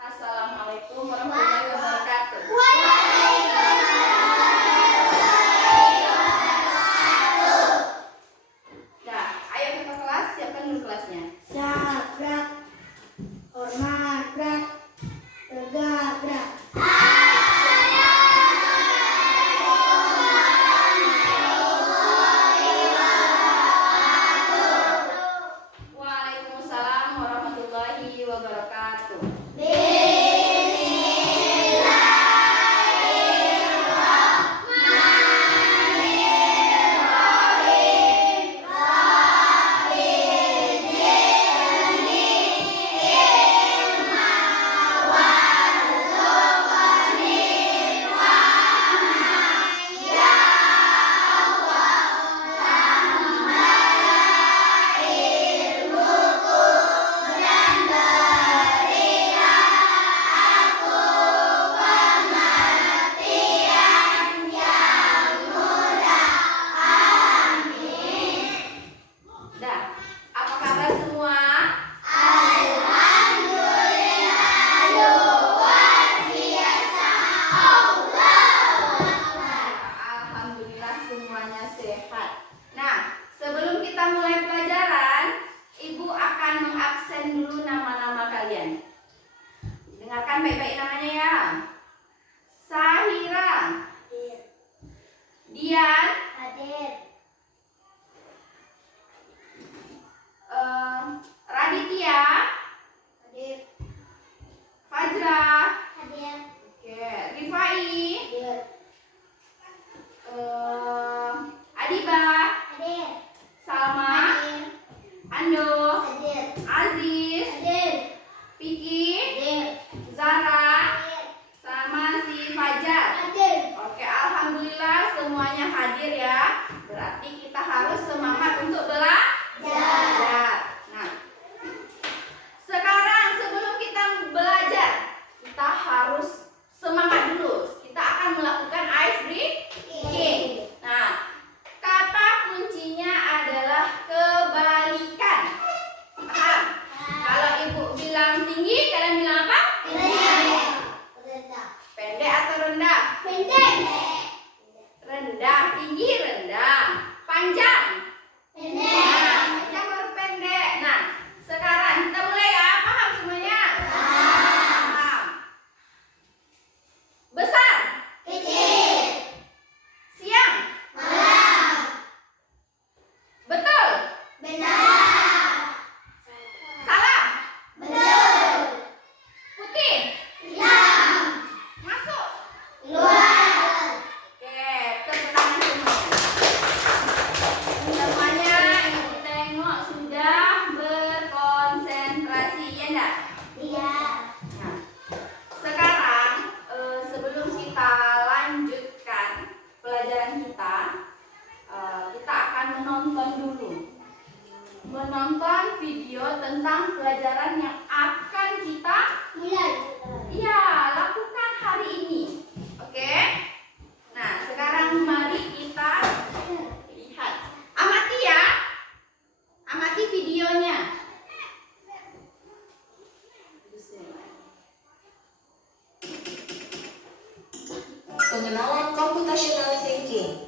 Assalamualaikum warahmatullahi wabarakatuh. Nah, ayo kita kelas, siapkan dulu kelasnya. Siap, gerak. Hormat, gerak. Tegak, gerak. Waalaikumsalam warahmatullahi wabarakatuh. Dah, apa kabar semua? Alhamdulillah semuanya sehat. Nah, sebelum kita mulai pelajaran, Ibu akan mengabsen dulu nama-nama kalian. Dengarkan baik-baik namanya ya. Sahira, Hadir. Dian, Hadir. Raditya, Hadir. Fajra, Hadir. oke, Rifai, Hadir. Adiba, Hadir. Salma, Hadir. Ando, Hadir. Aziz, Hadir. Piki, Hadir. Zara, Hadir. sama si Fajar. Hadir. Oke, alhamdulillah semuanya hadir ya. Berarti kita harus semangat untuk belajar. Nah, sekarang sebelum kita belajar, kita harus semangat dulu. Kita akan melakukan ice breaking. Nah, kata kuncinya adalah kebalikan. Paham? Kalau ibu bilang tinggi, kalian bilang apa? Pendek atau rendah? Rendah, tinggi, rendah. Panjang. Nah, panjang baru pendek. Nah, sekarang kita mulai ya. Paham semuanya? Paham. Besar. Siang. Betul. Salah. Putih. Masuk. Oke, tepuk tangan semuanya. Semuanya ibu tengok sudah berkonsentrasi, ya enggak? Nah, sekarang sebelum kita lanjutkan pelajaran kita, kita akan menonton video tentang pelajaran yang akan kita lakukan hari ini. Oke? Nah, sekarang mari kita lihat. Amati ya. Amati videonya. Pengenalan computational thinking.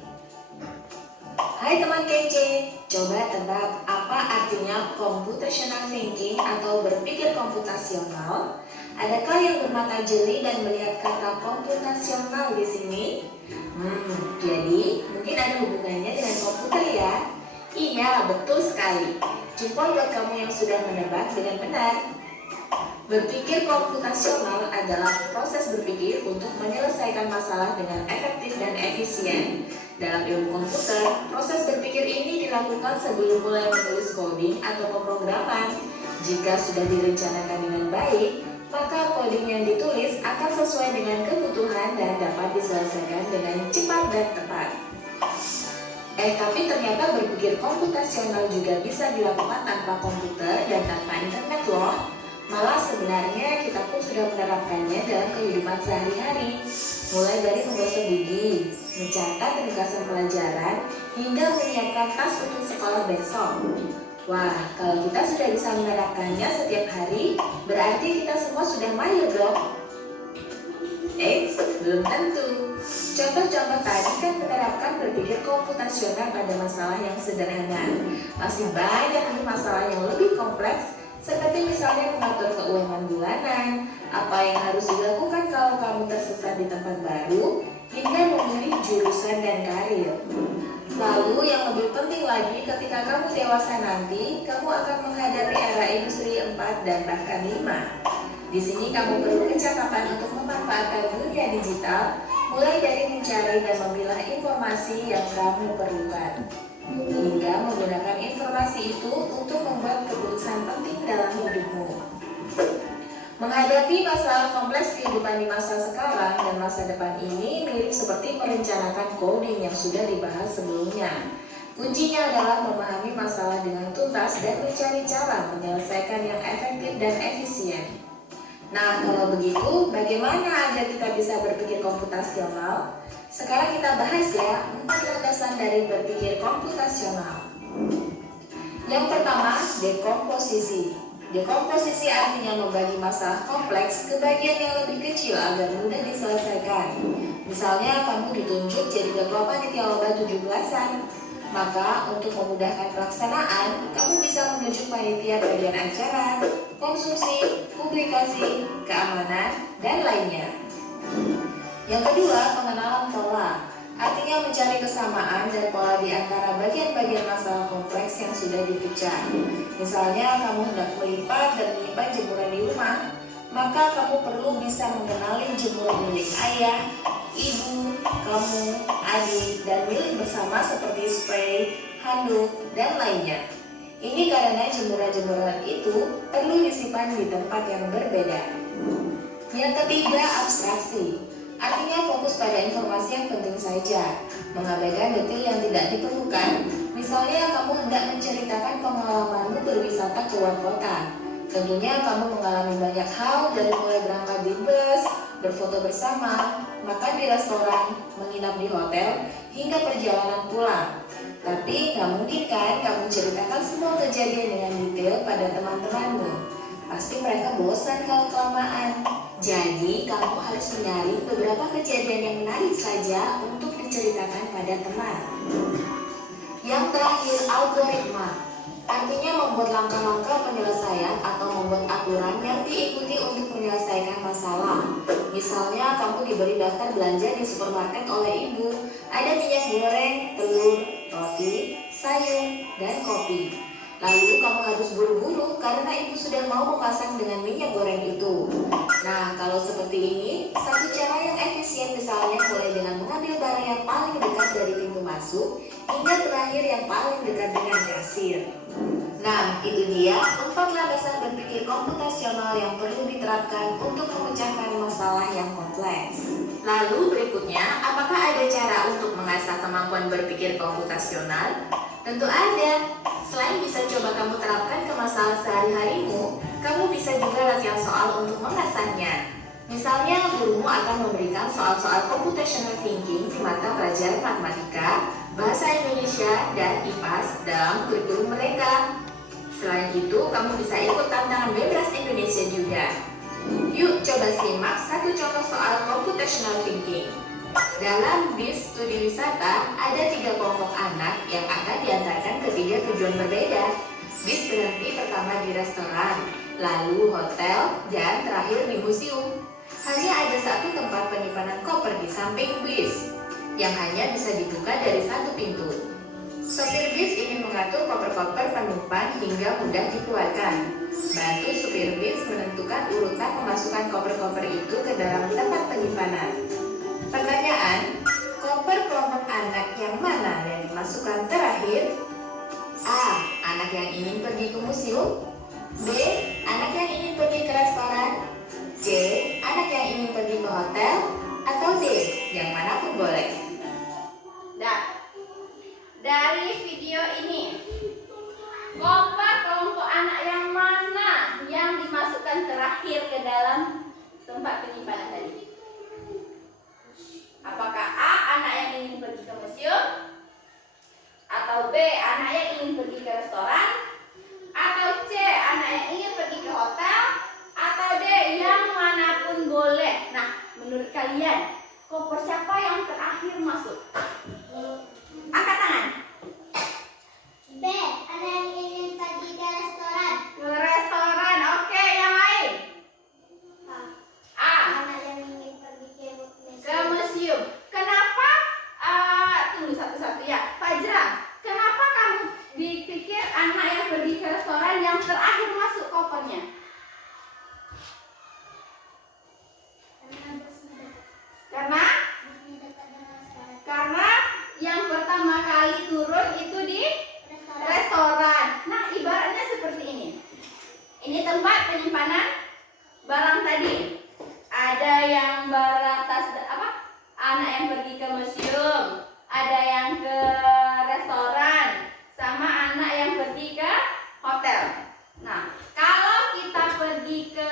Hai teman kece, coba tebak apa artinya computational thinking atau berpikir komputasional? Adakah yang bermata jeli dan melihat kata komputasional di sini? Jadi mungkin ada hubungannya dengan komputer ya? Iya, betul sekali. Jempol buat kamu yang sudah menebak dengan benar. Berpikir komputasional adalah proses berpikir untuk menyelesaikan masalah dengan efektif dan efisien. Dalam ilmu komputer, proses berpikir ini dilakukan sebelum mulai menulis coding atau pemrograman. Jika sudah direncanakan dengan baik, maka coding yang ditulis akan sesuai dengan kebutuhan dan dapat diselesaikan dengan cepat dan tepat. Tapi ternyata berpikir komputasional juga bisa dilakukan tanpa komputer dan tanpa internet loh. Malah sebenarnya kita pun sudah menerapkannya dalam kehidupan sehari-hari. Mulai dari menggosok gigi, mencatat tugasan pelajaran, hingga menyiapkan tas untuk sekolah besok. Wah, kalau kita sudah bisa menerapkannya setiap hari, berarti kita semua sudah mahir dong. Eits, belum tentu. Contoh-contoh tadi kan menerapkan berpikir komputasional pada masalah yang sederhana. Masih banyak nih masalah yang lebih kompleks, seperti misalnya mengatur keuangan bulanan, apa yang harus dilakukan kalau kamu tersesat di tempat baru, hingga memilih jurusan dan karir. Lalu yang lebih penting lagi, ketika kamu dewasa nanti, kamu akan menghadapi era industri 4 dan bahkan 5. Di sini kamu perlu kecakapan untuk memanfaatkan dunia digital, mulai dari mencari dan memilah informasi yang kamu perlukan, hingga menggunakan informasi itu untuk membuat keputusan penting dalam hidupmu. Menghadapi masalah kompleks kehidupan di masa sekarang dan masa depan ini mirip seperti merencanakan coding yang sudah dibahas sebelumnya. Kuncinya adalah memahami masalah dengan tuntas dan mencari cara menyelesaikan yang efektif dan efisien. Nah, kalau begitu, bagaimana agar kita bisa berpikir komputasional? Sekarang kita bahas ya 4 landasan dari berpikir komputasional. Yang pertama, dekomposisi. Dekomposisi artinya membagi masalah kompleks ke bagian yang lebih kecil agar mudah diselesaikan. Misalnya, kamu ditunjuk jadi ketua panitia lomba 17-an. Maka, untuk memudahkan pelaksanaan, kamu bisa menunjuk panitia bagian acara, konsumsi, publikasi, keamanan, dan lainnya. Yang kedua, pengenalan pola. Artinya mencari kesamaan dan pola di antara bagian-bagian masalah kompleks yang sudah dipecah. Misalnya, kamu hendak melipat dan menyimpan jemuran di rumah, maka kamu perlu bisa mengenali jemuran milik ayah, ibu, kamu, adik, dan milik bersama seperti spray, handuk, dan lainnya. Ini karena jemuran-jemuran itu perlu disimpan di tempat yang berbeda. Yang ketiga, abstraksi. Artinya fokus pada informasi yang penting saja, mengabaikan detail yang tidak diperlukan. Misalnya kamu hendak menceritakan pengalamanmu berwisata ke luar kota. Tentunya kamu mengalami banyak hal dari mulai berangkat di bus, berfoto bersama, makan di restoran, menginap di hotel, hingga perjalanan pulang. Tapi nggak mungkin kan kamu ceritakan semua kejadian dengan detail pada teman-temanmu. Pasti mereka bosan kalau kelamaan. Jadi kamu harus menyaring beberapa kejadian yang menarik saja untuk diceritakan pada teman. Yang terakhir, algoritma. Artinya membuat langkah-langkah penyelesaian atau membuat aturan yang diikuti untuk menyelesaikan masalah. Misalnya kamu diberi daftar belanja di supermarket oleh ibu. Ada minyak goreng, telur, roti, sayur, dan kopi. Lalu kamu harus buru-buru karena ibu sudah mau memasak dengan minyak goreng itu. Nah, kalau seperti ini, satu cara yang efisien misalnya mulai dengan mengambil barang yang paling dekat dari pintu masuk hingga terakhir yang paling dekat dengan kasir. Nah, itu dia 4 landasan berpikir komputasional yang perlu diterapkan untuk memecahkan masalah yang kompleks. Lalu berikutnya, apakah ada cara untuk mengasah kemampuan berpikir komputasional? Tentu ada. Selain bisa coba kamu terapkan ke masalah sehari-harimu, kamu bisa juga latihan soal untuk mengasahnya. Misalnya, gurumu akan memberikan soal-soal computational thinking di mata pelajaran matematika, bahasa Indonesia, dan IPAS dalam kurikulum mereka. Selain itu, kamu bisa ikut tantangan bebas Indonesia juga. Yuk coba simak satu contoh soal computational thinking. Dalam bis studi wisata, ada 3 kelompok anak yang akan diantarkan ke 3 tujuan berbeda. Bis berhenti pertama di restoran, lalu hotel, dan terakhir di museum. Hanya ada satu tempat penyimpanan koper di samping bis, yang hanya bisa dibuka dari satu pintu. Sopir bis ingin mengatur koper-koper penumpang hingga mudah dikeluarkan. Bantu supir bis menentukan urutan memasukkan koper-koper itu ke dalam tempat penyimpanan. Pertanyaan, koper kelompok anak yang mana yang dimasukkan terakhir? A. Anak yang ingin pergi ke museum. B. Anak yang ingin pergi ke restoran. C. Anak yang ingin pergi ke hotel. Atau D. Yang manapun boleh. Dari video ini, koper kelompok anak yang mana yang dimasukkan terakhir ke dalam tempat penyimpanan tadi? Apakah A. Anak yang ingin pergi ke museum, atau B. Anak yang ingin pergi ke restoran, koper siapa yang terakhir masuk? Angkat tangan. B. Ada yang ingin pergi ke restoran. Ke restoran. Oke, yang lain. A. Anak yang ingin pergi ke Ke museum. Kenapa? Tunggu satu-satu ya. Fajra, kenapa kamu dipikir anak yang pergi ke restoran yang terakhir masuk kopernya? Karena yang pertama kali turun itu di restoran. Nah, ibaratnya seperti ini. Ini tempat penyimpanan barang tadi. Ada yang barang tas anak yang pergi ke museum, ada yang ke restoran, sama anak yang pergi ke hotel. Nah, kalau kita pergi ke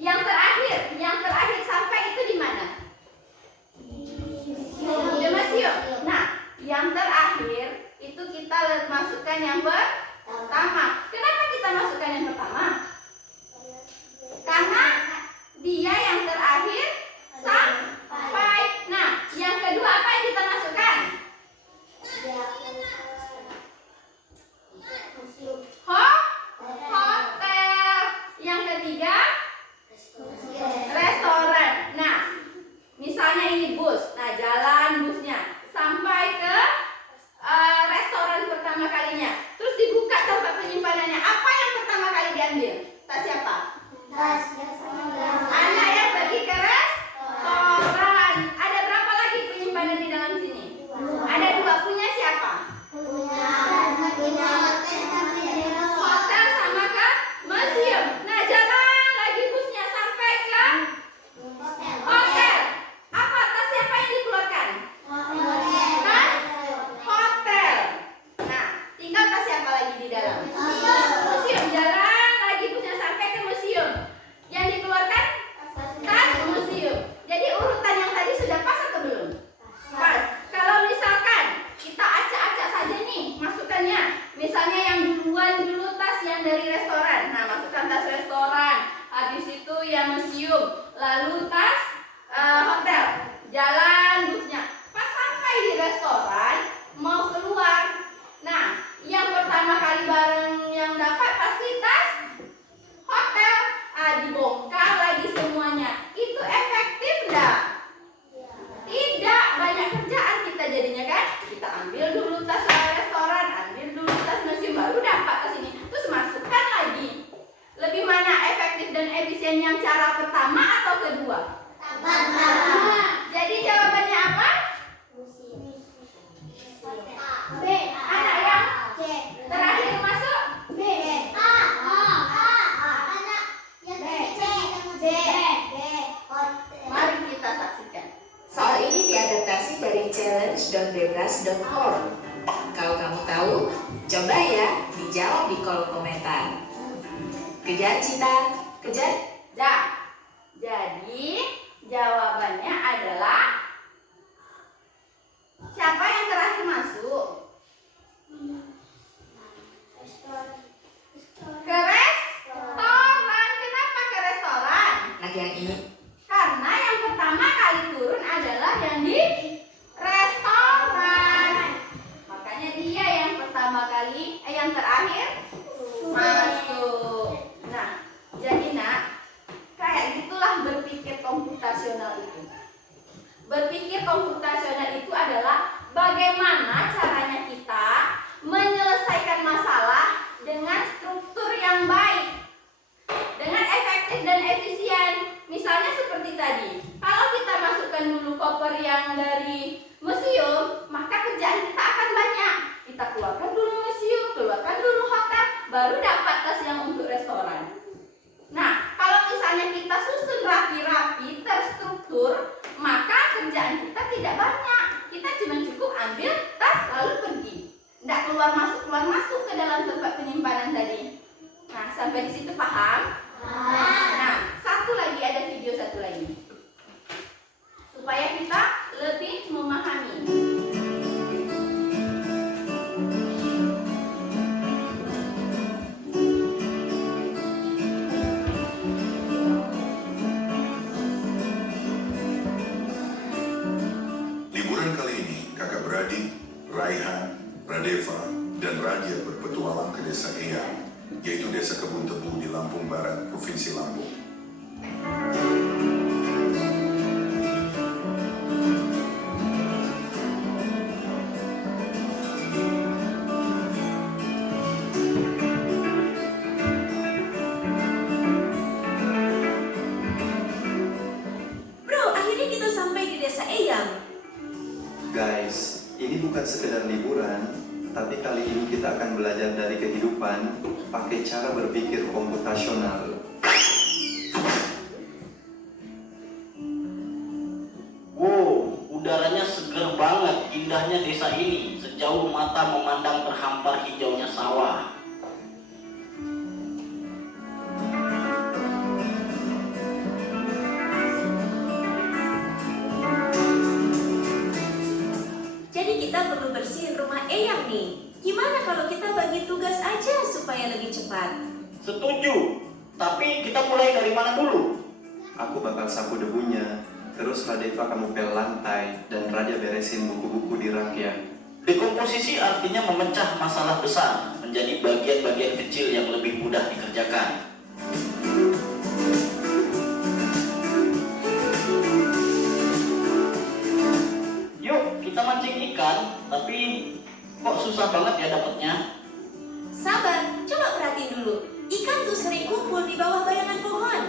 yang terakhir sampai itu di mana? Di museum. Nah, yang terakhir itu kita masukkan yang pertama. Kenapa kita masukkan yang pertama? Karena dia yang terakhir sampai. Nah, yang kedua apa yang kita masukkan? Hotel. Yang ketiga restoran. Nah, misalnya ini bus. Nah, jalan busnya sampai ke restoran pertama kalinya. Terus dibuka tempat penyimpanannya. Apa yang pertama kali diambil? Tas siapa? Anak yang pergi ke restoran. Ada berapa lagi penyimpanan di dalam sini? Ada 2. Punya siapa? Hotel sama ke museum. Nah, jalan lagi busnya sampai ke hotel. Apa tas siapa yang dikeluarkan? Tas hotel. Nah, tinggal tas siapa lagi di dalam? Museum. Jalan lagi busnya sampai ke museum. Yang dikeluarkan tas museum. Jadi urutan yang tadi sudah pas atau belum? Pas. Kalau misalkan kita acak-acak saja nih masukannya. Misalnya yang duluan dulu tas yang dari restoran. Nah, masukkan tas restoran. Habis itu yang museum. Lalu tas hotel. Jalan busnya. Pas sampai di restoran mau keluar. Nah, yang pertama kali barang yang dapat pasti tas hotel. Dibongkar lagi semuanya. Itu efektif enggak? Tidak, banyak kerjaan kita jadinya kan. Kita ambil dulu tas restoran, ambil dulu tas museum, baru dapat tas ini. Terus masukkan lagi. Lebih mana efektif dan efisien yang cara pertama atau kedua? Jadi jawabannya apa? B. Anak yang terakhir masuk. B. Anak yang Mari kita saksikan. Soal ini diadaptasi dari challenge.bebas.org. Kalau kamu tahu, coba ya dijawab di kolom komentar. Kejar Cita, kejar. Jadi jawabannya adalah siapa yang terakhir masuk? Ke restoran. Kenapa ke restoran? Nah, yang ini Karena yang pertama kali turun adalah yang di restoran. Makanya dia yang pertama kali, yang terakhir masuk. Nah, jadi kayak gitulah berpikir komputasional itu. Berpikir komputasional itu adalah bagaimana caranya kita menyelesaikan masalah dengan struktur yang baik, dengan efektif dan efisien. Misalnya seperti tadi, kalau kita masukkan dulu koper yang dari museum, maka kerjaan kita akan banyak. Kita keluarkan dulu museum, keluarkan dulu hotel, baru dapat tas yang untuk restoran. Nah, kalau misalnya kita susun rapi-rapi, terstruktur, maka kerjaan kita tidak banyak. Kita cuma cukup ambil tas lalu pergi. Tidak keluar masuk ke dalam tempat penyimpanan tadi. Nah, sampai di situ paham? Nah, ada video satu lagi supaya kita lebih memahami. Deva dan Radia berpetualang ke desa Eyang, yaitu desa Kebun Tebu di Lampung Barat, Provinsi Lampung. Bro, akhirnya kita sampai di desa Eyang. Guys, ini bukan sekedar liburan, tapi kali ini kita akan belajar dari kehidupan pakai cara berpikir komputasional. Wow, udaranya seger banget, indahnya desa ini. Sejauh mata memandang terhampar hijaunya sawah. Jadi kita perlu bersihin rumah Eyang nih. Gimana kalau kita bagi tugas aja supaya lebih cepat? Setuju, tapi kita mulai dari mana dulu? Aku bakal sapu debunya, terus Radeva kamu pel lantai, dan Radia beresin buku-buku di rak ya. Dekomposisi artinya memecah masalah besar menjadi bagian-bagian kecil yang lebih mudah dikerjakan. Yuk, kita mancing ikan, tapi kok susah banget ya dapetnya? Sabar, coba perhatiin dulu. Ikan tuh sering kumpul di bawah bayangan pohon.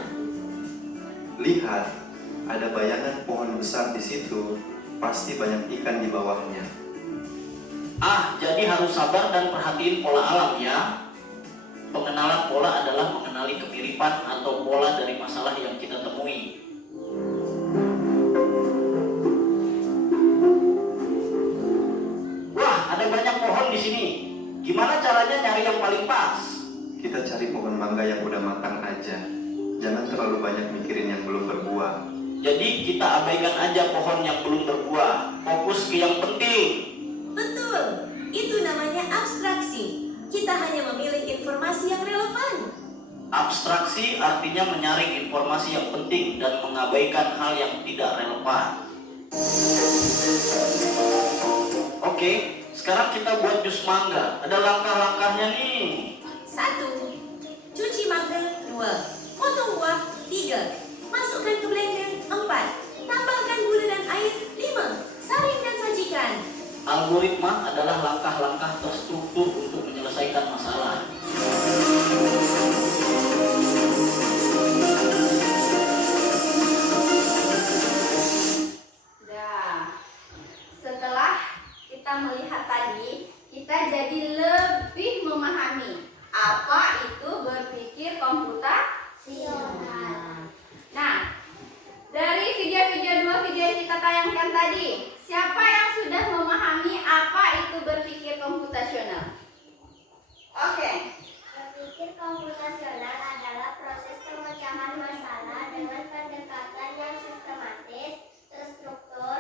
Lihat, ada bayangan pohon besar di situ, pasti banyak ikan di bawahnya. Ah, jadi harus sabar dan perhatiin pola alam ya. Pengenalan pola adalah mengenali kemiripan atau pola dari masalah yang kita temui. Wah, ada banyak pohon di sini. Gimana caranya nyari yang paling pas? Kita cari pohon mangga yang udah matang aja. Jangan terlalu banyak mikirin yang belum berbuah. Jadi kita abaikan aja pohon yang belum berbuah. Fokus ke yang penting. Betul, itu namanya abstraksi. Kita hanya memilih informasi yang relevan. Abstraksi artinya menyaring informasi yang penting dan mengabaikan hal yang tidak relevan. Oke, sekarang kita buat jus mangga. Ada langkah-langkahnya nih. 1. Cuci mangga. 2. Potong buah. 3. Masukkan ke blender. 4. Tambahkan gula dan air. 5. Saring dan sajikan. Algoritma adalah langkah-langkah terstruktur untuk menyelesaikan masalah. Nah, setelah kita melihat tadi, kita jadi lebih memahami apa itu berpikir komputasional. Nah, dari dua video yang kita tayangkan tadi, siapa yang sudah memahami apa itu berpikir komputasional? Oke. Berpikir komputasional adalah proses pemecahan masalah dengan pendekatan yang sistematis, terstruktur,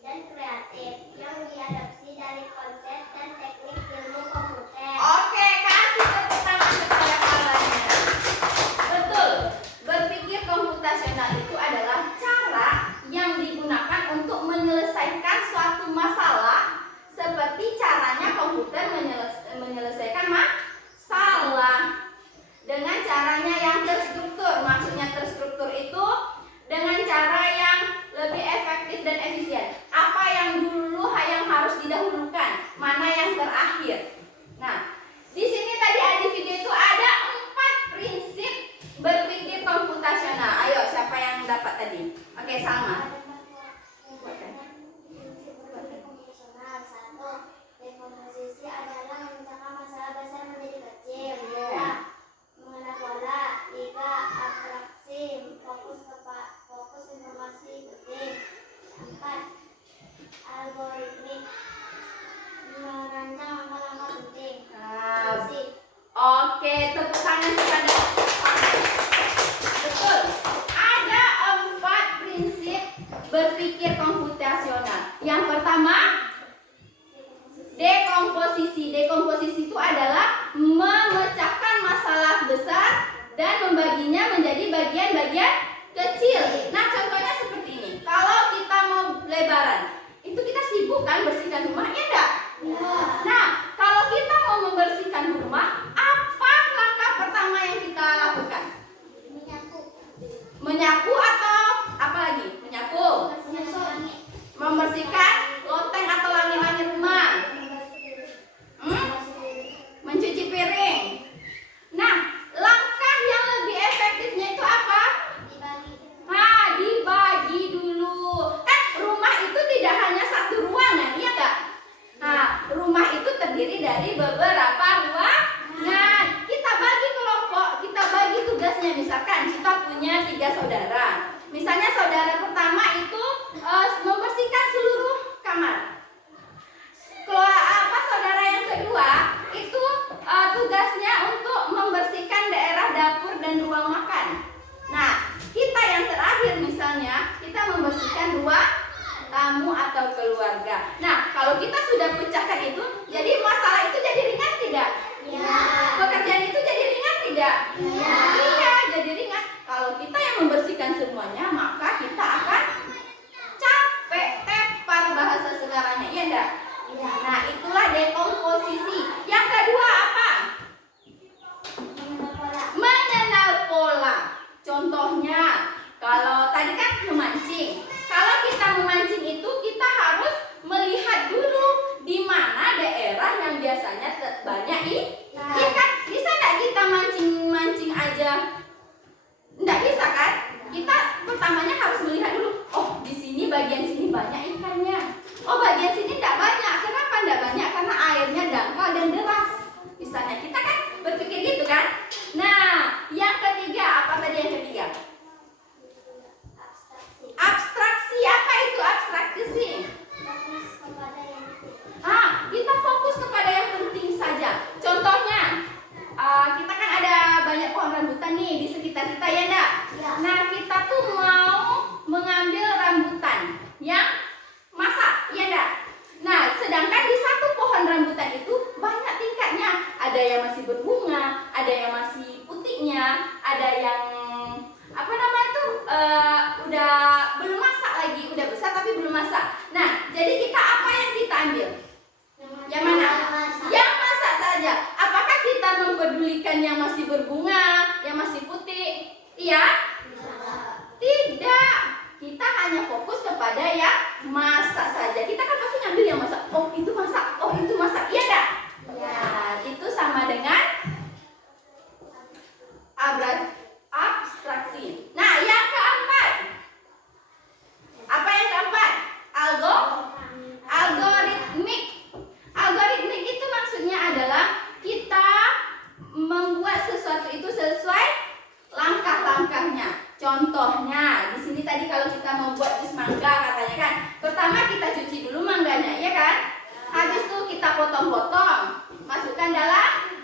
dan kreatif yang diadopsi dari konsep dan teknik ilmu komputer. Oke, kasih tepuk tangan kepada kawannya. Betul, berpikir komputasional itu adalah cara yang digunakan untuk menyelesaikan suatu masalah seperti caranya komputer menyelesaikan masalah dengan caranya yang terstruktur. Maksudnya terstruktur itu dengan cara yang lebih efektif dan efisien. Apa yang dulu yang harus didahulukan, mana yang terakhir. Nah, di sini tadi di video itu ada 4 prinsip berpikir komputasional. Ayo, siapa yang dapat tadi? Oke, Salma. Komputasional 1. Dekomposisi adalah memecahkan masalah besar menjadi kecil. 2. Mengenal pola. 3. Abstraksi, fokus informasi penting. 4. Algoritmik, merancang langkah-langkah penting. Oke, tepuk tangan kepada betul. Ada 4 prinsip berpikir komputasional. Yang pertama, dekomposisi. Dekomposisi itu adalah memecahkan masalah besar dan membaginya menjadi bagian-bagian kecil. Nah, contohnya seperti ini. Kalau kita mau lebaran, itu kita sibuk kan bersihkan rumah, ya enggak? Ya. Nah, Menyapu atau apa lagi? Menyapu. Membersihkan loteng atau langit-langit rumah. Mencuci piring. Nah, langkah yang lebih efektifnya itu apa? Dibagi dulu. Kan rumah itu tidak hanya satu ruangan, iya nggak? Nah, rumah itu terdiri dari beberapa ruangan. Kita bagi kelompok, kita bagi tugasnya. Misalkan kita punya 3 saudara. Misalnya saudara pertama itu membersihkan seluruh kamar. Saudara yang kedua itu tugasnya untuk membersihkan daerah dapur dan ruang makan. Nah, kita yang terakhir misalnya kita membersihkan ruang tamu atau keluarga. Nah, kalau kita sudah pecahkan itu, jadi masalah itu jadi ringan tidak? Ya. Pekerjaan itu jadi ringan tidak? Ya. Iya, jadi ringan. Kalau kita yang membersihkan semuanya, maka kita akan capek, tepar bahasa sekarangnya, iya enggak? Ya. Nah, itulah dekomposisi. Yang kedua apa? Mengenal pola. Contohnya, kalau tadi kan memancing. Kalau kita memancing itu kita harus melihat dulu di mana daerah yang biasanya banyak ikan. Bisa nggak kita mancing aja? Nggak bisa kan? Kita pertamanya harus melihat dulu. Oh, di sini bagian sini banyak ikannya. Oh, bagian sini nggak banyak. Kenapa nggak banyak? Karena airnya dangkal dan deras. Misalnya kita kan berpikir gitu kan? Nah, yang ketiga apa tadi yang ketiga? Abstraksi. Apa itu abstraksi? Kita fokus kepada yang penting saja. Contohnya, kita kan ada banyak pohon rambutan nih di sekitar kita, ya enggak? Ya. Nah, kita tuh mau mengambil rambutan yang masak, ya enggak? Nah, sedangkan di satu pohon rambutan itu banyak tingkatnya. Ada yang masih berbunga, ada yang masih putihnya, ada yang apa namanya tuh udah belum masak lagi, udah besar tapi belum masak. Nah, jadi kita apa yang kita ambil? Yang mana? Yang masak saja. Apakah kita mempedulikan yang masih berbunga, yang masih putih? Iya? Tidak. Kita hanya fokus kepada yang masak saja. Kita kan pasti ngambil yang masak. Oh, itu masak. Oh, itu masak. Iya enggak? Ya, itu sama dengan abstraksi. Nah, yang keempat. Apa yang keempat? Algoritmik. Algoritmik itu maksudnya adalah kita membuat sesuatu itu sesuai langkah-langkahnya. Contohnya, di sini tadi kalau kita mau buat jus mangga katanya kan, pertama kita cuci dulu mangganya, ya kan? Habis itu kita potong-potong, masukkan dalam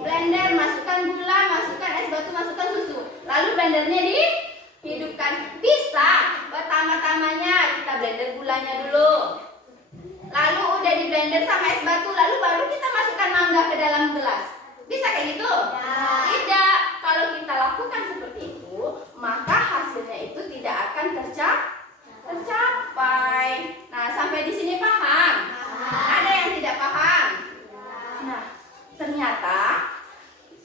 blender, masukkan gula, masukkan es batu, masukkan susu. Lalu blendernya dihidupkan. Bisa pertama-tamanya kita blender gulanya dulu. Lalu udah di blender sama es batu, lalu baru kita masukkan mangga ke dalam gelas. Bisa kayak gitu? Tidak. Kalau kita lakukan seperti itu, maka hasilnya itu tidak akan tercapai. Nah, sampai di sini paham? Ada yang tidak paham? Nah, ternyata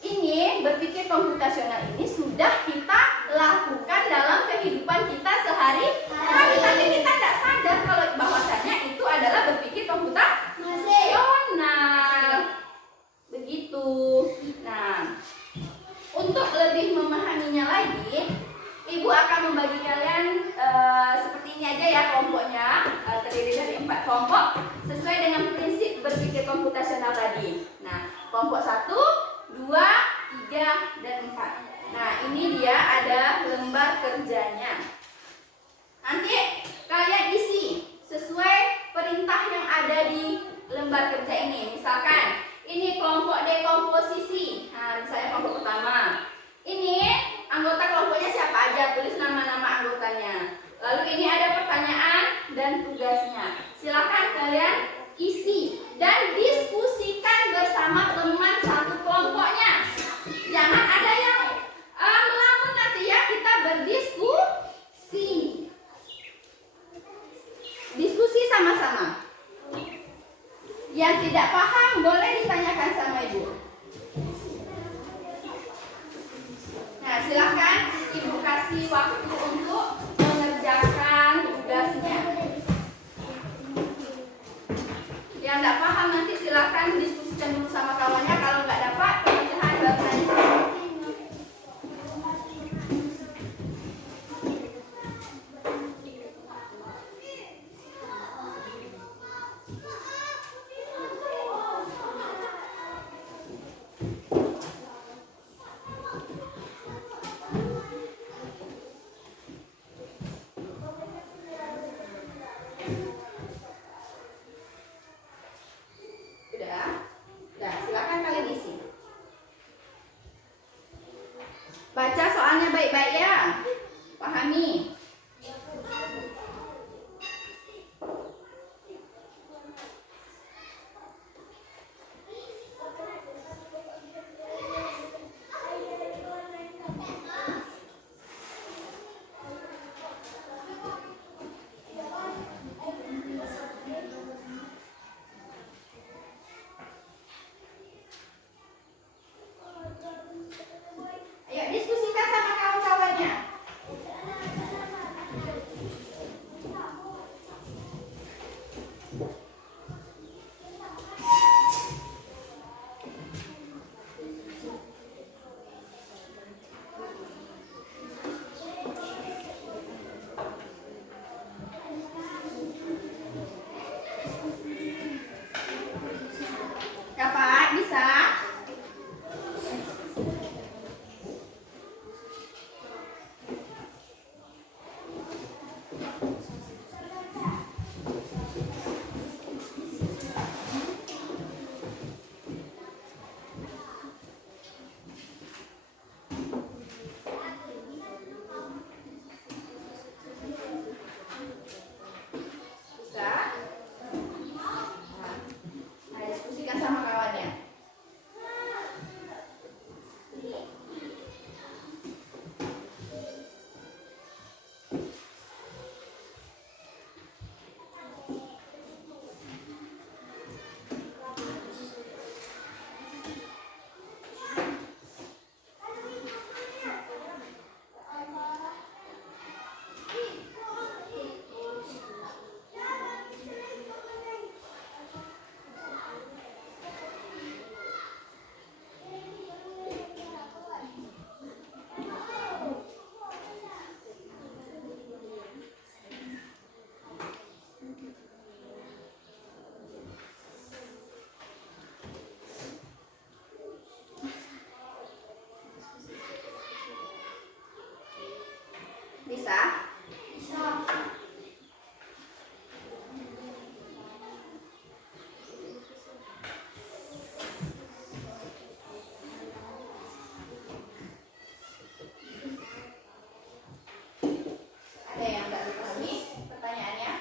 ini berpikir komputasional ini sudah kita lakukan dalam kehidupan kita sehari-hari, tapi kita tidak sadar kalau bahwasanya itu adalah berpikir komputasional. Begitu. Nah, untuk lebih memahaminya lagi, Ibu akan membagi kalian seperti ini aja ya kelompoknya, terdiri dari 4 kelompok sesuai dengan prinsip berpikir komputasional tadi. Nah, kelompok 1, 2, 3, dan 4. Nah, ini dia ada lembar kerjanya. Nanti kalian isi sesuai perintah yang ada di lembar kerja ini. Misalkan ini kelompok dekomposisi. Nah, misalnya kelompok pertama. Ini anggota kelompoknya siapa aja, tulis nama-nama anggotanya. Lalu ini ada pertanyaan dan tugasnya. Silakan kalian isi dan diskusikan bersama teman satu kelompoknya. Jangan ada yang melamun nanti ya, kita berdiskusi. Diskusi sama-sama. Yang tidak paham boleh ditanyakan sama Ibu. Nah, silakan Ibu kasih waktu baik-baik ya. Pahami. Ayo diskusikan sama kawan-kawannya. Dapat? Bisa? Bisa? Nah, diskusikan sama kawannya. Bisa? Ada yang nggak dipahami pertanyaannya?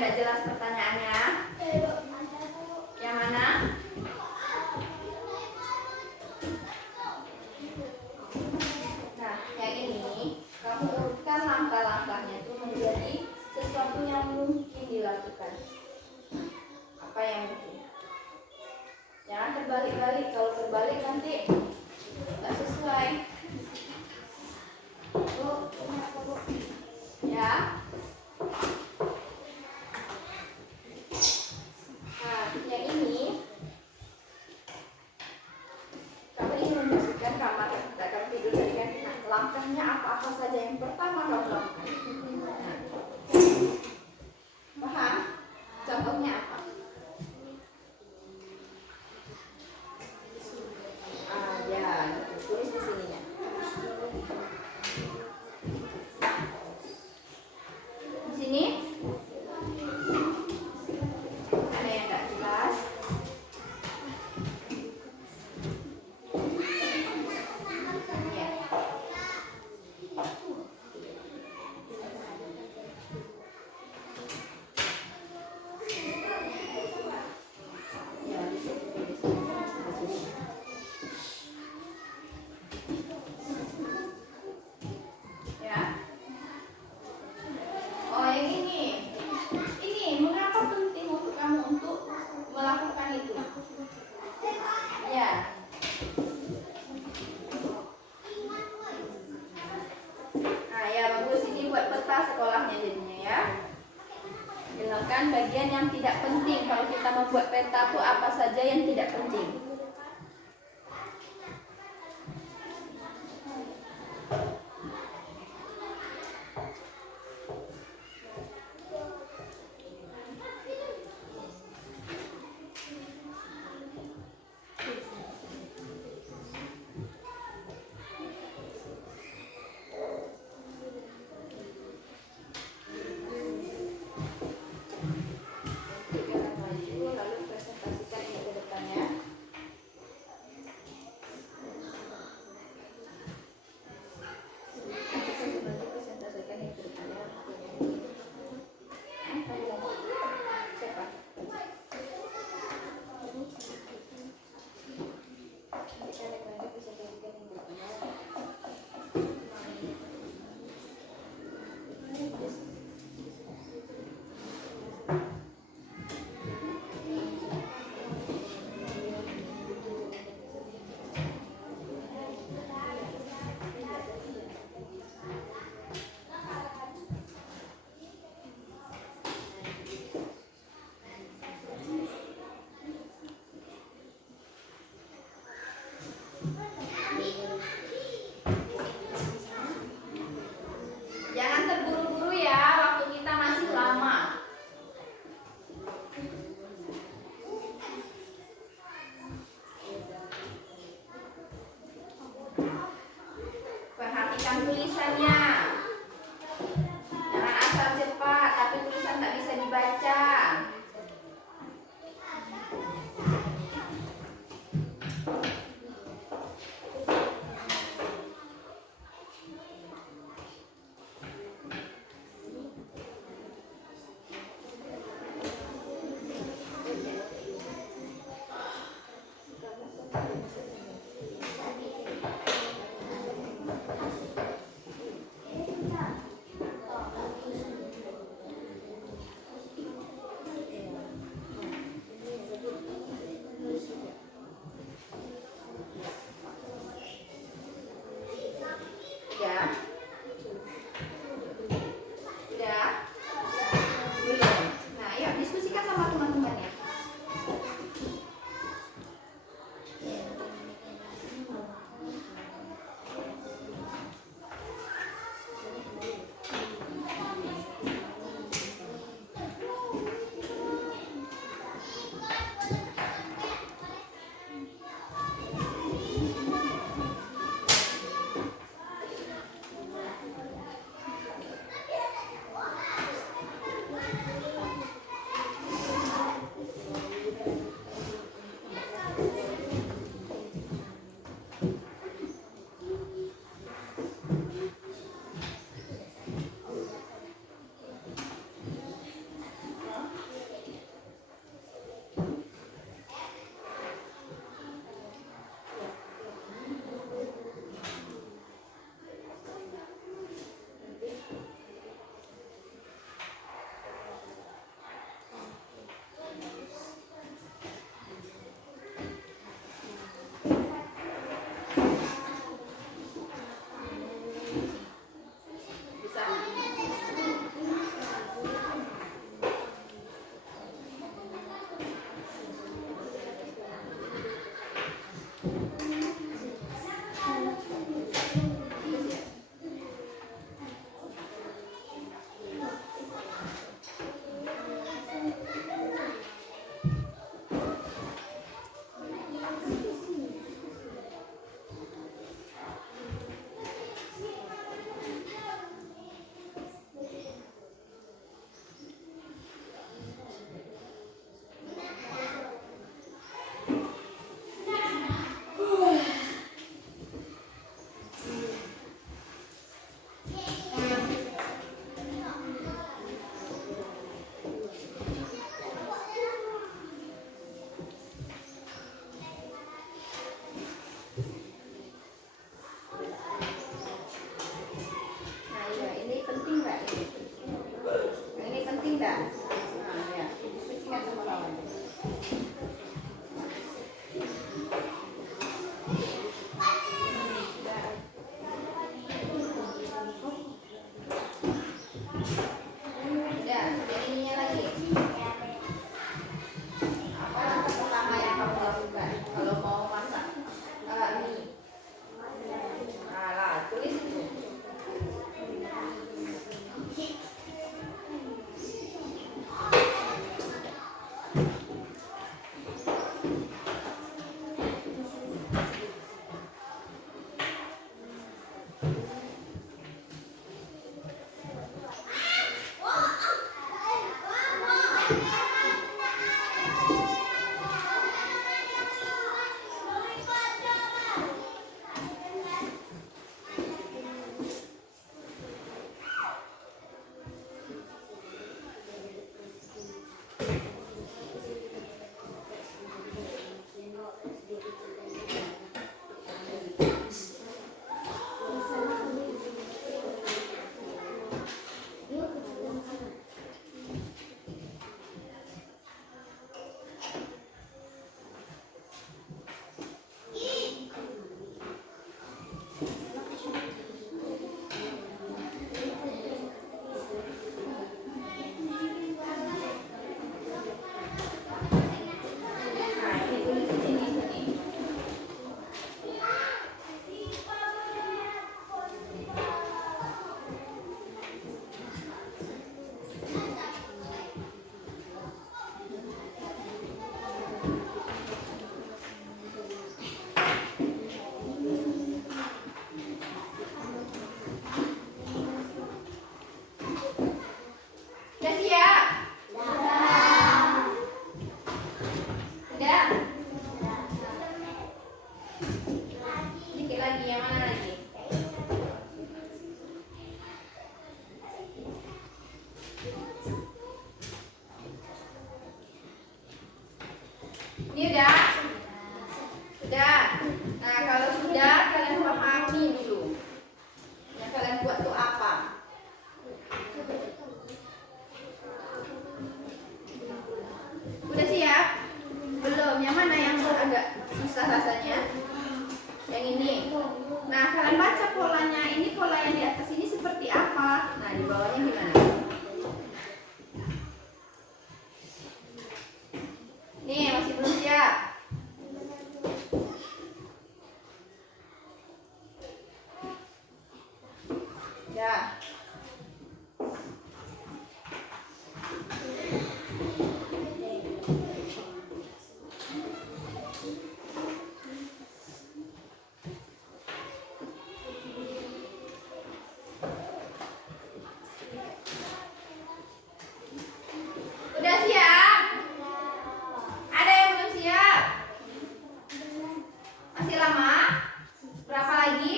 tidak jelas pertanyaannya? Yang mana? Nah, yang ini kamu urutkan langkah-langkahnya itu menjadi sesuatu yang mungkin dilakukan. Apa yang mungkin? Jangan terbalik-balik. Kalau terbalik nanti nggak sesuai. Ya. Nah, yang ini kamu ingin membersihkan kamar kita, kamu tidur tadi kan. Nah, langkahnya apa-apa saja yang pertama kamu lakukan. Nah, paham? Contohnya apa? Ya, tulis di sininya. Di sini ada yang nggak jelas. Ya. Ya, di sini. Ya. Oh, yang ini. Ini mengapa penting untuk kamu untuk melakukan itu? Ya. Nah, ya bagus, ini buat peta sekolahnya jadinya ya. Hilangkan bagian yang tidak penting. Kalau kita membuat peta tuh apa saja yang tidak penting. Jalan maju, lalu presentasikan ini ke depannya. Nah, ini tulis di sini nih. Udah siap? Udah? Dikit lagi, yang mana lagi? Ini udah? Sudah. Nah, kalau sudah, kalian pahami dulu. Yang kalian buat tuh apa? Udah siap? Belum. Yang mana yang agak susah rasanya? Yang ini. Nah, kalian baca polanya. Ini pola yang di atas ini seperti apa? Nah, di bawahnya gimana? Nih, masih belum siap. Ya. Udah siap? Ada yang belum siap? Masih lama? Berapa lagi?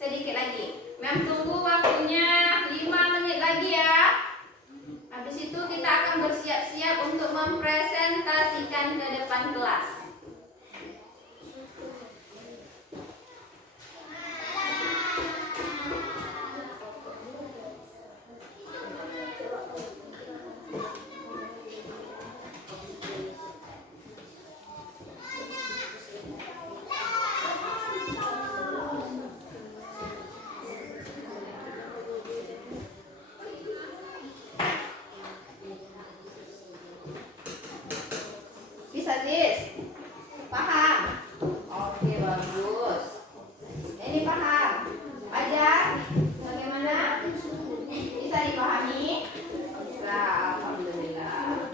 Sedikit lagi. Mem tunggu waktunya 5 menit lagi ya. Habis itu kita akan bersiap-siap untuk mempresentasikan ke depan kelas. Bisa, Sis? Paham? Oke, bagus. Ini paham? Ajar? Bagaimana? Bisa dipahami? Bisa, alhamdulillah.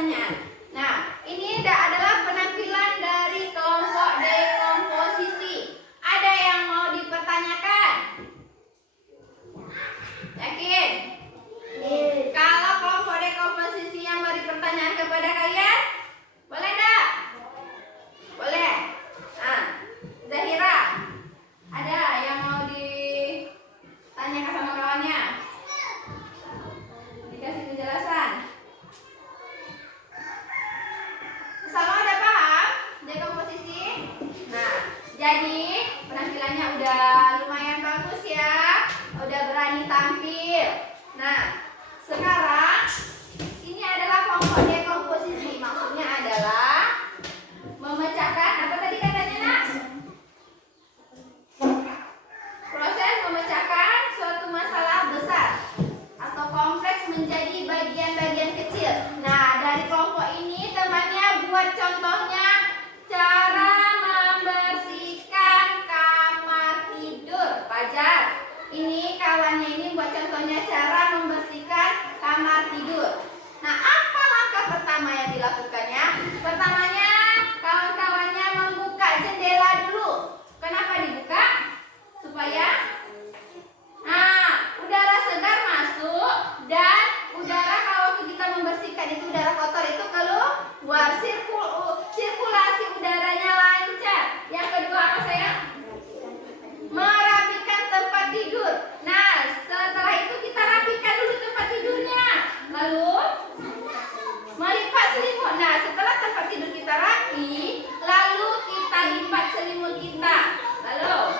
pertanyaan. Nah, ini adalah penampilan dari kelompok dekomposisi. Ada yang mau dipertanyakan? Yakin? Kalau kelompok dekomposisi yang beri pertanyaan kepada kalian, boleh enggak? Boleh. Nah, Zahira, ada yang mau ditanyakan sama kawannya? Dikasih penjelasan. Sama udah paham dekomposisi? Nah, jadi penampilannya udah lumayan bagus ya, udah berani tampil. Nah, sekarang ini adalah kelompok dekomposisi. Maksudnya adalah memecahkan apa tadi katanya nak? Proses memecahkan suatu masalah besar atau kompleks menjadi bagian-bagian kecil. Nah, dari kelompok ini temannya buat contohnya cara membersihkan kamar tidur. Fajar, ini kawannya ini buat contohnya cara membersihkan kamar tidur. Nah, apa langkah pertama yang dilakukannya? Pertamanya, kawan-kawannya membuka jendela dulu. Kenapa dibuka? Supaya udara segar masuk dan udara kalau kita membersihkan itu udara kotor itu keluar, sirkulasi udaranya lancar. Yang kedua apa sayang? Merapikan tempat tidur. Nah, setelah itu kita rapikan dulu tempat tidurnya. Lalu melipat selimut. Nah, setelah tempat tidur kita rapi, lalu kita lipat selimut kita. Lalu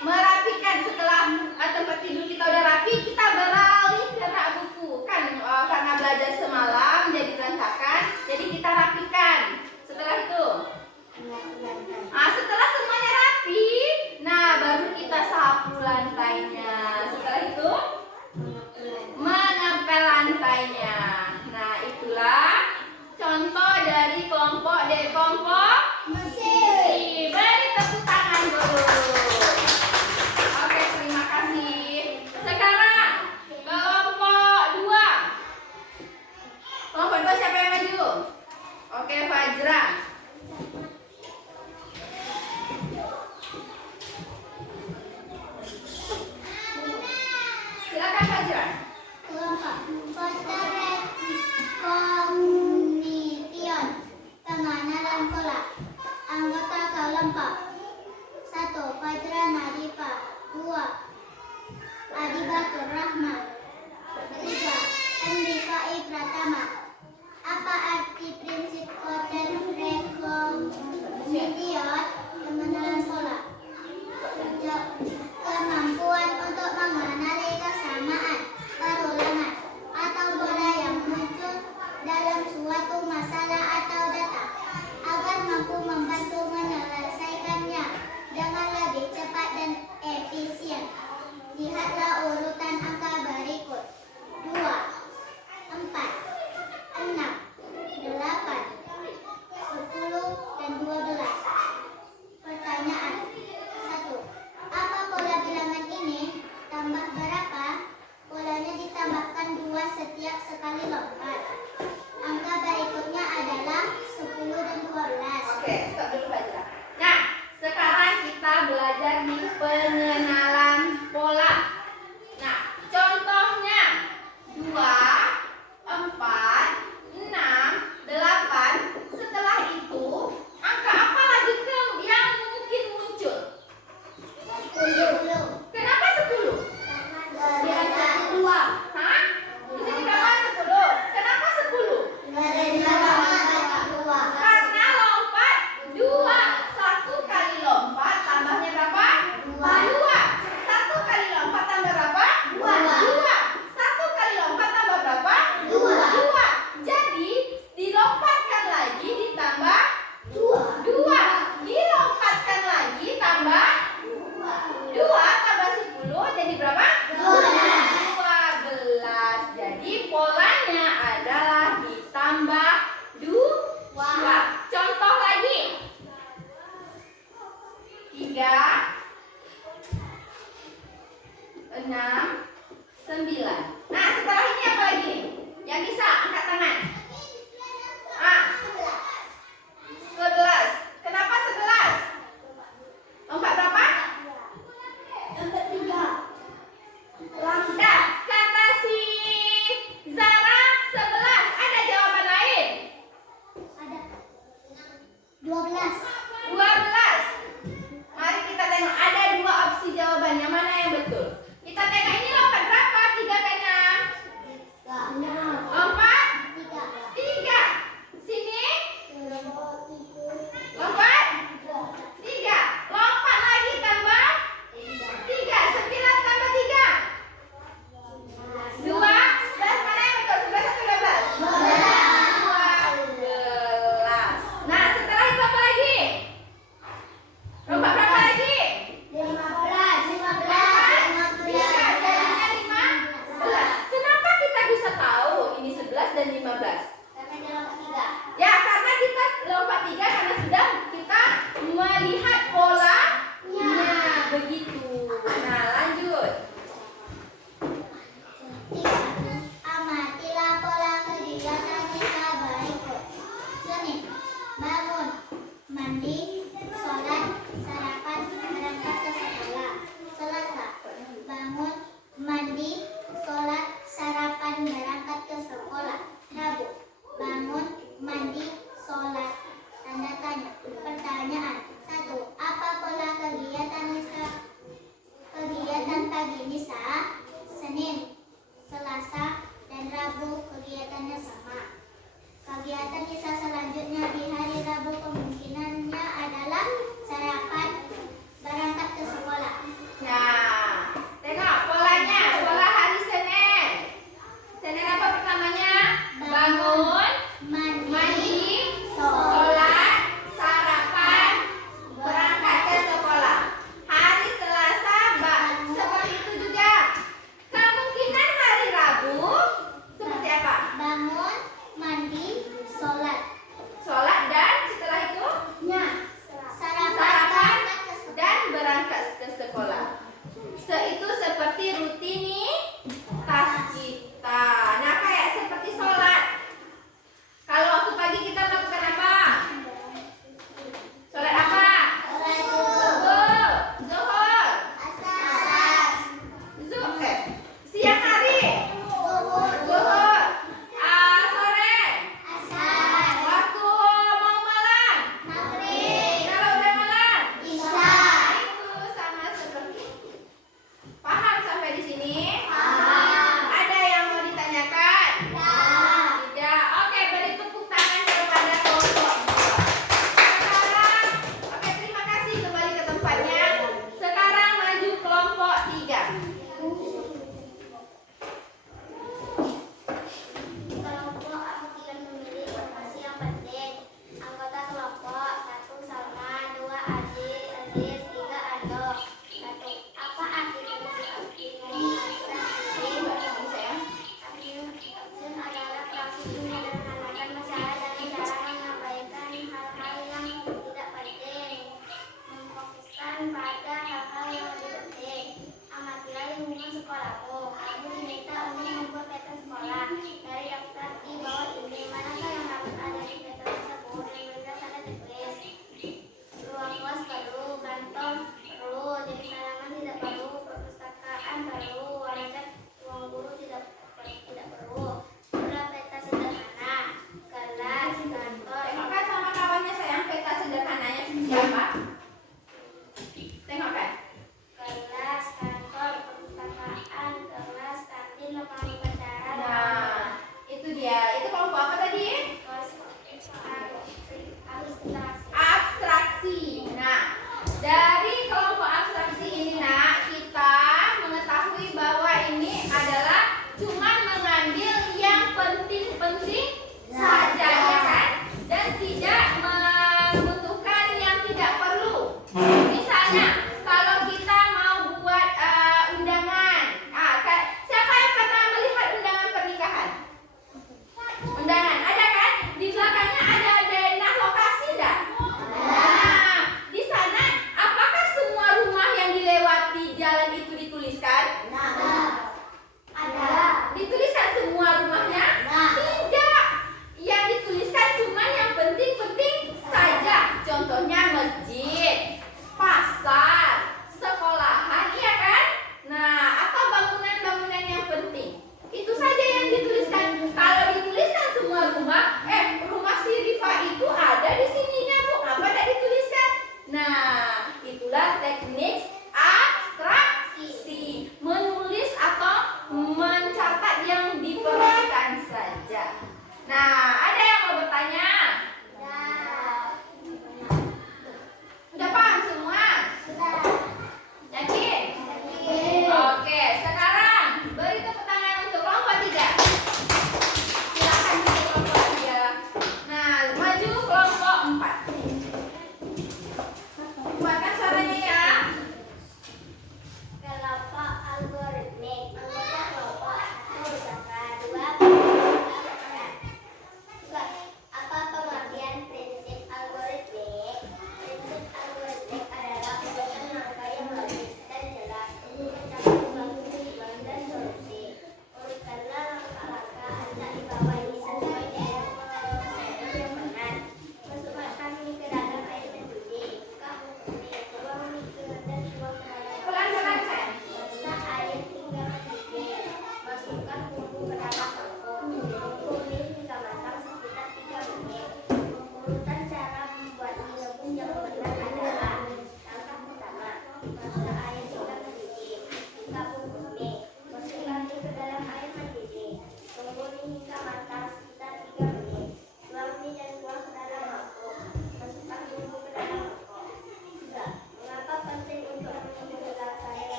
merapikan. Setelah tempat tidur kita udah rapi, kita beralih ke rak buku. Kan karena belajar semalam jadi berantakan, jadi kita rapikan. Setelah itu, setelah semuanya rapi, nah baru kita sapu lantainya. Setelah itu, mengepel lantainya. Nah, itulah contoh dari kelompok dekomposisi. Beri tepuk tangan dulu. Oke, terima kasih. Sekarang kelompok 2. Kelompok 2 siapa yang maju? Oke, Fajra. Silakan Fajra. Kelompok Komition Tengana dan Kola. Anggota kelompok 1. Fajra Nadifa. 2. Adibatur Rahman. 3. Andika Pratama. Apa arti prinsip koden rekomision pengenalan pola? Kemampuan untuk mengenali kesamaan, perulangan, atau pola yang muncul dalam suatu masalah atau data agar mampu membantu menyelesaikannya dengan lebih cepat dan efisien. Lihatlah urutan angka berikut: 2, 4, 6, 8, 10, dan 12. Pertanyaan 1. Apa pola bilangan ini? Tambah berapa? Polanya ditambahkan 2 setiap sekali lompat. Angka berikutnya adalah 10 dan 12. Oke, stop dulu Fajra. Nah, sekarang kita belajar nih pengenalan pola. Nah, contohnya 2, 4, 6, 8. Setelah itu, angka apa lagi yang mungkin muncul? 10. Kenapa 10? Di antara 2. Hah? Di sini berapa 10? Kenapa 10? Karena lompat 2. 1 kali lompat tambahnya berapa? 2. 1 kali lompat tambah berapa? 2. 1 kali lompat tambah berapa? 2. Jadi dilompatkan lagi ditambah 2. Dilompatkan lagi tambah 2 tambah 10 jadi berapa? 12. Jadi polanya adalah ditambah 2. Contoh lagi. 3, 6, 9. Nah, setelah ini apa lagi? Yang bisa angkat tangan. Ah, 11. Kenapa 11? Lompat berapa? Lompat 3. Lompat. Kata si Zara 11. Ada jawaban lain? Ada 12. 12. Mari kita tengok ada 2 opsi jawabannya. Mana yang betul? Kita tengok ini lompat berapa? 3 ke 6? Lompat 3. Sini lompat 3. Lompat lagi tambah 3. 9 tambah 3. 2. 11. Mana yang betul? 11 atau 12? 12. Nah, setelah itu apa lagi? Lompat berapa lagi? 15. 3. Jadinya 15. Kenapa kita bisa tahu ini 11 dan 15? Karena dia lompat 3. Ya, karena kita lompat 3 karena sudah kita melihat polanya. Begitu. Nah, lanjut. 3. Amatilah pola kegiatan kita berikut. Senin, bangun, mandi, sholat, sarapan, berangkat ke sekolah. Selasa, bangun, mandi, sholat, sarapan, berangkat ke sekolah. Rabu, bangun, mandi, sholat. Tanda tanya. Pertanyaan 1. Apa pola kegiatan Nisa? Kegiatan pagi Nisa? Senin, Selasa, dan Rabu kegiatannya sama. Kegiatan Nisa selanjutnya di hari Rabu kemungkinannya adalah sarapan, berangkat ke sekolah. Nah, tengok polanya. Pola hari Senin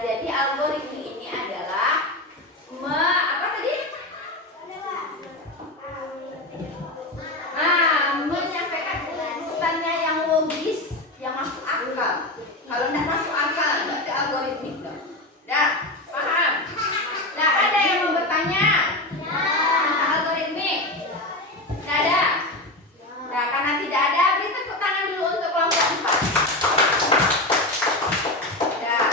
jadi algoritma ini adalah apa tadi? Menyampaikan urutannya yang logis, yang masuk akal. Kalau tidak masuk akal, tidak ada algoritmik dong. Dah, paham? Nah, ada yang mau bertanya tentang algoritmik? Tidak ada? Nah, karena tidak ada, beri tepuk tangan dulu untuk kelompok 4. Nah,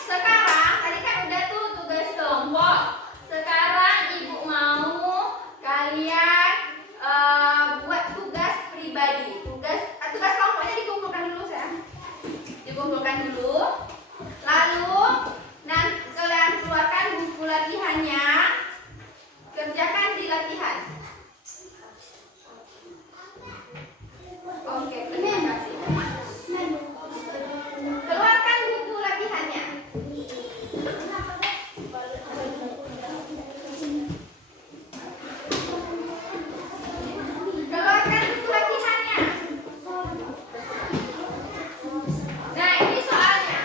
sekarang tadi kan udah tuh tugas kelompok. Sekarang ibu mau kalian buat tugas pribadi. Tugas kelompoknya dikumpulkan dulu sayang. Dikumpulkan dulu. Lalu nanti kalian keluarkan buku latihannya. Kerjakan di latihan. Oke, terima kasih. Keluarkan buku latihannya. Keluarkan buku latihannya. Nah, ini soalnya.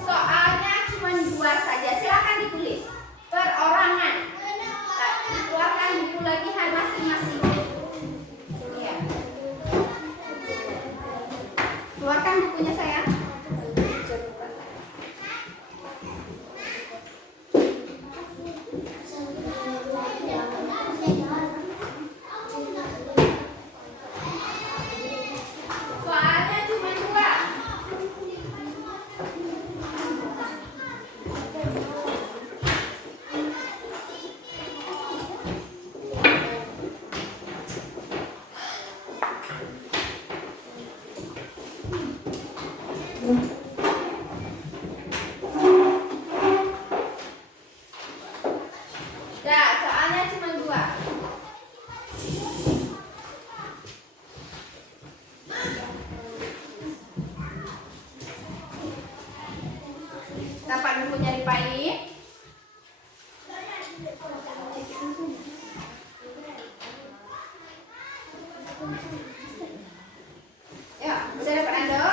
Soalnya cuma 2 saja. Silakan ditulis. Perorangan. Keluarkan buku latihan masing-masing. Iya. Keluarkan bukunya sayang. Soalnya cuma 2. Dah, soalnya cuma 2. Dapat bukunya dipain. Ya, bisa dapat Ando?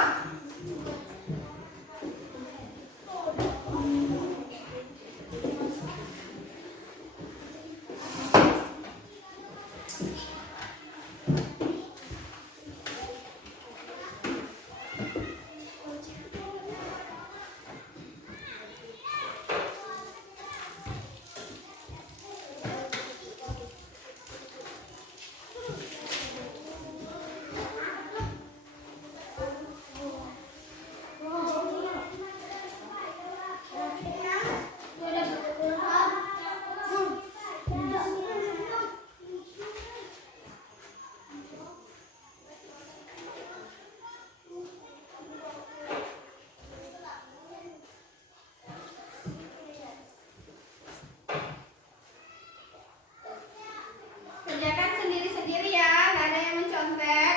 Kerjakan sendiri-sendiri ya, nggak ada yang mencontek.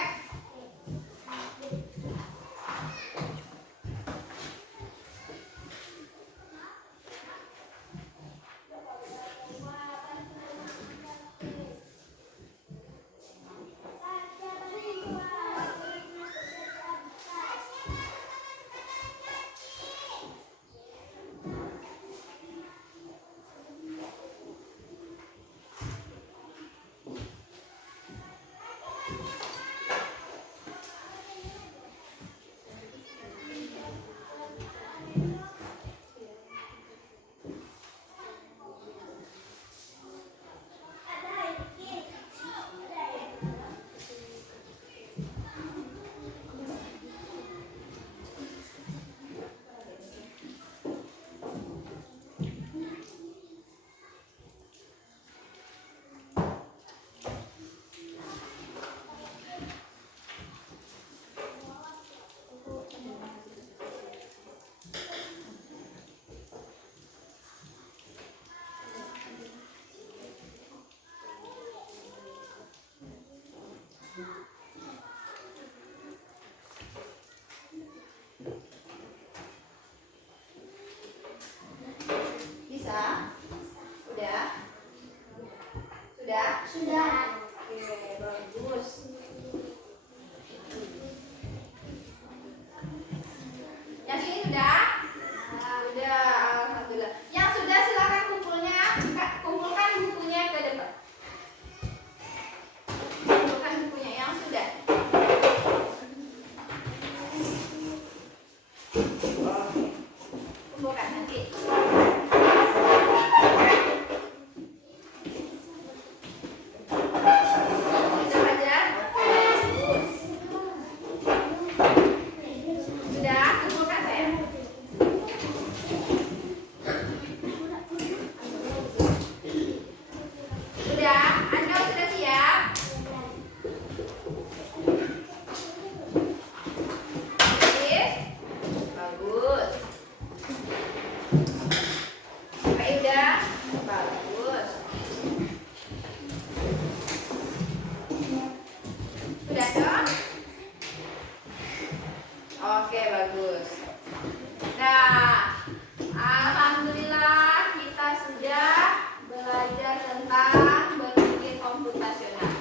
kumpulkan nanti. Kita belajar. Bagus. Sudah, kumpulkan sayang. Sudah, Anda sudah siap? Yes. Bagus. Kak Ida, bagus. Sudah dong? Oke, bagus. Nah, alhamdulillah kita sudah belajar tentang berpikir komputasional.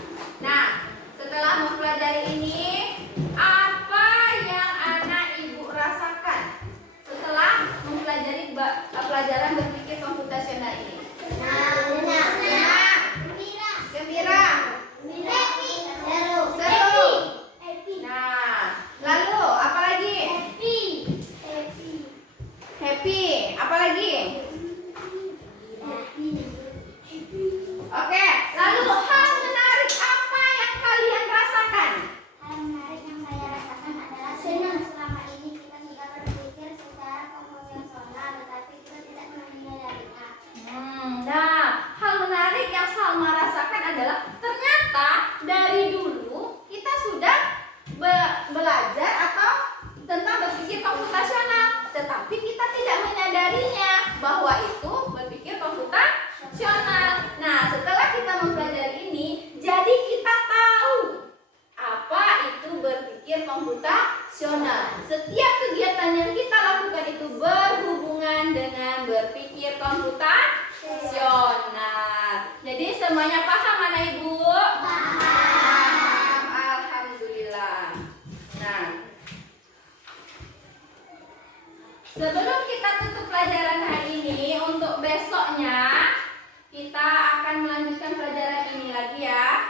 Nah, setelah mempelajari ini, apa yang anak ibu rasakan setelah mempelajari pelajaran berpikir komputasional ini? Gembira, seru. Nah, lalu apa lagi? Happy. Apa lagi? Oke, lalu hal menarik apa yang kalian rasakan? Hal menarik yang saya rasakan adalah senang selama ini kita sudah berpikir secara konvensional, tetapi kita tidak menyadarinya. Nah, hal menarik yang Salma rasakan adalah ternyata dari dulu kita sudah belajar atau tentang berpikir komputasional, tetapi kita tidak menyadarinya bahwa itu berpikir komputasional. Nah, setelah kita mempelajari ini, jadi kita tahu apa itu berpikir komputasional. Setiap kegiatan yang kita lakukan itu berhubungan dengan berpikir komputasional. Jadi semuanya paham anak ibu? Paham. Alhamdulillah. Nah, sebelum kita tutup pelajaran hari ini, untuk besoknya kita akan melanjutkan pelajaran ini lagi ya.